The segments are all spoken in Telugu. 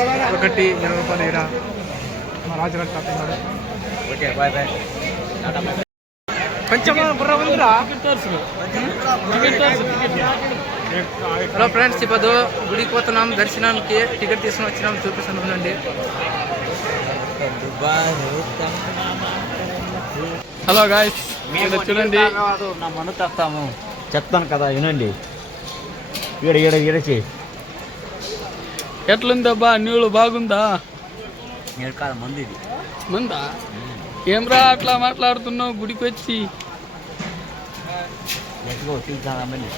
ఒకటి 20 రూపాయలు ఇక్కడ మా రాజుగారు తాతున్నాడు. Okay bye bye. కొంచెం బుర్ర ఉందిరా. హలో ఫ్రెండ్స్, ఇప్పుడు గుడికి పోతున్నాం దర్శనానికి. టికెట్ తీసుకుని వచ్చినాం, చూపిస్తున్నాం అండి. హలో గాయస్, చూడండి నా మను తెస్తాము చెప్తాను కదా, వినండి. ఈడచి ఎట్లుందబ్బా? నీళ్ళు బాగుందా? కాదు మంది ఇది. మందా? ఏమ్రా అట్లా మాట్లాడుతున్నావు గుడికి వచ్చి? చూసామని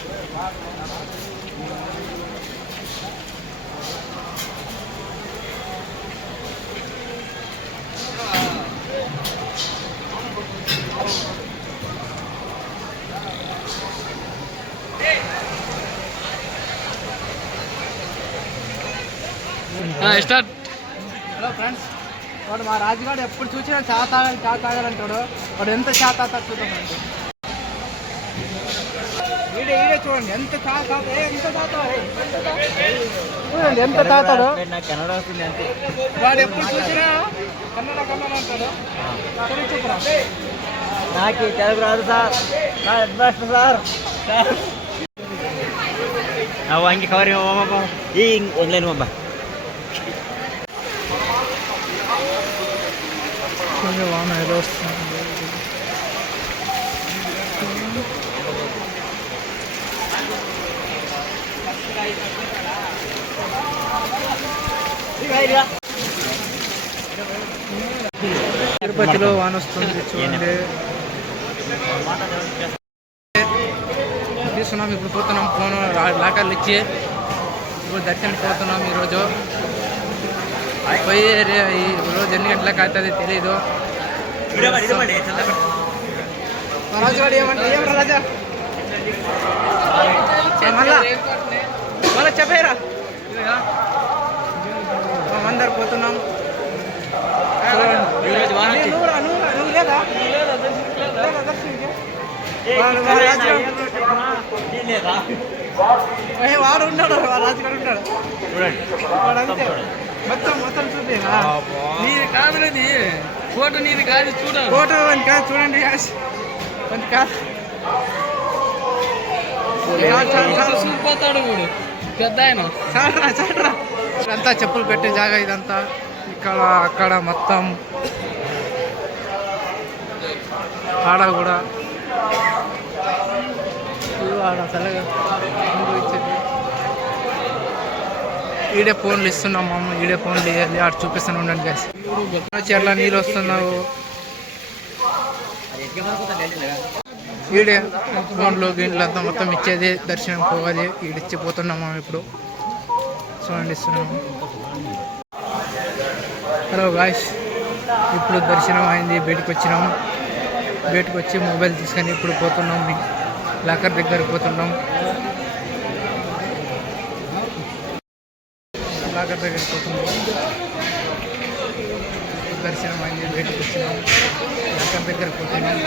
స్టార్ట్. హలో ఫ్రెండ్స్, వాడు మా రాజుగాడు ఎప్పుడు చూసినా చా తాగాలంటాడు. వాడు ఎంత చా తాగుతాడు చూద్దామండి. ఈడే చూడండి ఎంత చూడండి ఎంత తాగుతాడు. కన్నడ వస్తుంది అంతే. వాడు ఎప్పుడు చూసినా కన్నడ అంటాడు. చెప్పరా, నాకు తెలుగు రాదు సార్, నా బెస్ట్ సార్. అవ్వ ఇంక కవర్ ఈ వదిలేను అబ్బా. వాన ఏదో వస్తుంది. తిరుపతిలో వాన వస్తుంది చూడండి. తీసుకున్నాం, ఇప్పుడు పోతున్నాం. ఫోన్ లాకర్లు ఇచ్చి ఇప్పుడు దర్శనానికి పోతున్నాం. ఈరోజు పోయి ఈరోజు ఎన్ని గంటలకు అవుతుంది తెలీదు. రాజువాడు ఏమంటే ఏం రాజా మళ్ళా చెప్పారా? అందరు పోతున్నాం. నువ్వు లేదా వాడు ఉన్నాడు, రాజుగారు ఉంటాడు. వాడు అంతే మొత్తం చూపేనా? నీది కాదు, అది ఫోటో నీది కాదు. చూడండి ఫోటో అని కాదు, చూడండి కాదు. చూసిపోతాడు వీడు పెద్ద ఆయన. చాలరా ఇదంతా చెప్పులు పెట్టే జాగా ఇదంతా. ఇక్కడ అక్కడ మొత్తం ఆడ కూడా ఆడ చల్లగా ఇచ్చేది. ఈడే ఫోన్లు ఇస్తున్నాం మామ, ఈడే ఫోన్లు ఇవ్వాలి. ఆడ చూపిస్తాను ఉండండి గాయస్. చెర్ల నీళ్ళు వస్తున్నావు. ఈడే ఫోన్లు గిన్నెలు అంతా మొత్తం ఇచ్చేది. దర్శనం పోవాలి. ఈడిచ్చిపోతున్నాం మనం ఇప్పుడు. చూడండి ఇస్తున్నాము. హలో గాయస్, ఇప్పుడు దర్శనం అయింది. బయటకు వచ్చినాం. బయటకు వచ్చి మొబైల్ తీసుకొని ఇప్పుడు పోతున్నాం. లాకర్ దగ్గరికి పోతున్నాం. లాకర్ దగ్గరికి పోతున్నాం. దర్శనం అయింది. బయటకు వచ్చినాం. లాకర్ దగ్గరికి పోతున్నాం.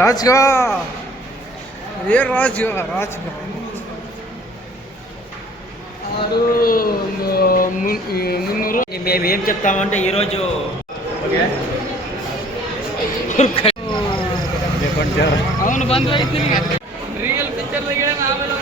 రాజుగా ಅದೇ ರಾಜ್ ರಾಜ್ ఆరు మున్నూరు. మేము ఏం చెప్తామంటే ఈరోజు అవును బంధు అయితే రియల్ పిక్చర్ దగ్గర 40